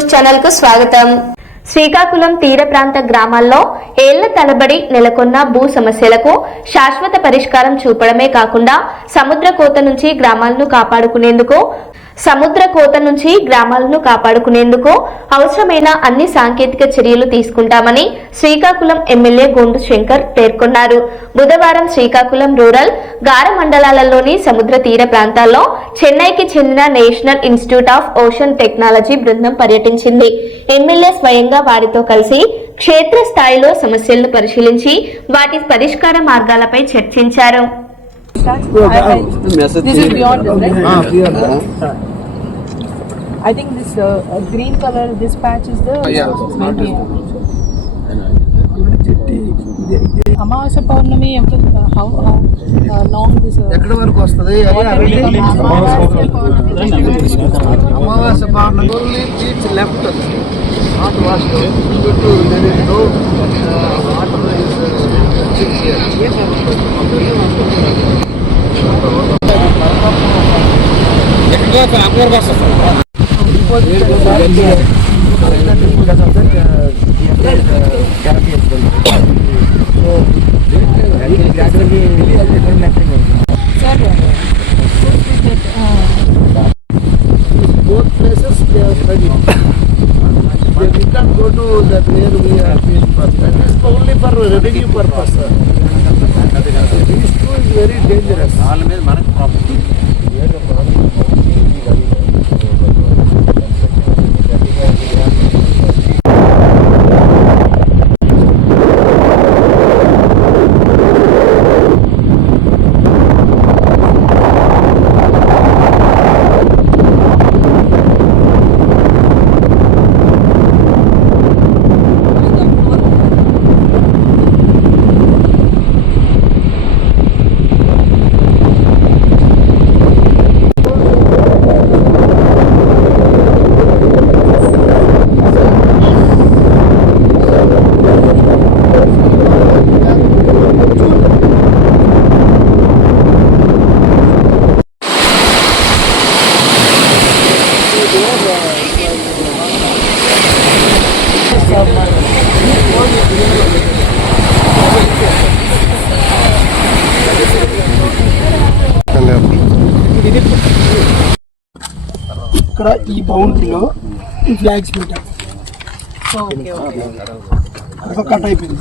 News channel కు స్వాగతం. శ్రీకాకుళం తీర ప్రాంత గ్రామాల్లో ఏళ్ల తరబడి నెలకొన్న భూ సమస్యలకు శాశ్వత పరిష్కారం చూపడమే కాకుండా సముద్ర కోత నుంచి గ్రామాలను అవసరమైన అన్ని సాంకేతిక చర్యలు తీసుకుంటామని శ్రీకాకుళం ఎమ్మెల్యే గొండు శంకర్ పేర్కొన్నారు. బుధవారం శ్రీకాకుళం రూరల్ గార మండలాలలోని సముద్ర తీర ప్రాంతాల్లో చెన్నైకి చెందిన national institute of ocean technology బృందం పర్యటించింది. ఎమ్మెల్యే స్వయంగా వారితో కలిసి క్షేత్ర స్థాయిలో సమస్యలను పరిశీలించి వాటి పరిష్కార మార్గాలపై చర్చించారు. This is beyond this, right? I think this green color, this patch is the Amavasya Paurnami. How long this? ఎక్కడ వరకు వస్తది? అమావాస్య పౌర్ణమి only beach left, not west. To there is no water is here. Both places they are studying. They did not go to that where we are being first. That is only for revenue purpose. These two is very dangerous. ఇక్కడ ఈ బౌండరీలో ఈ flags పెట్టారు. Cut అయిపోయింది.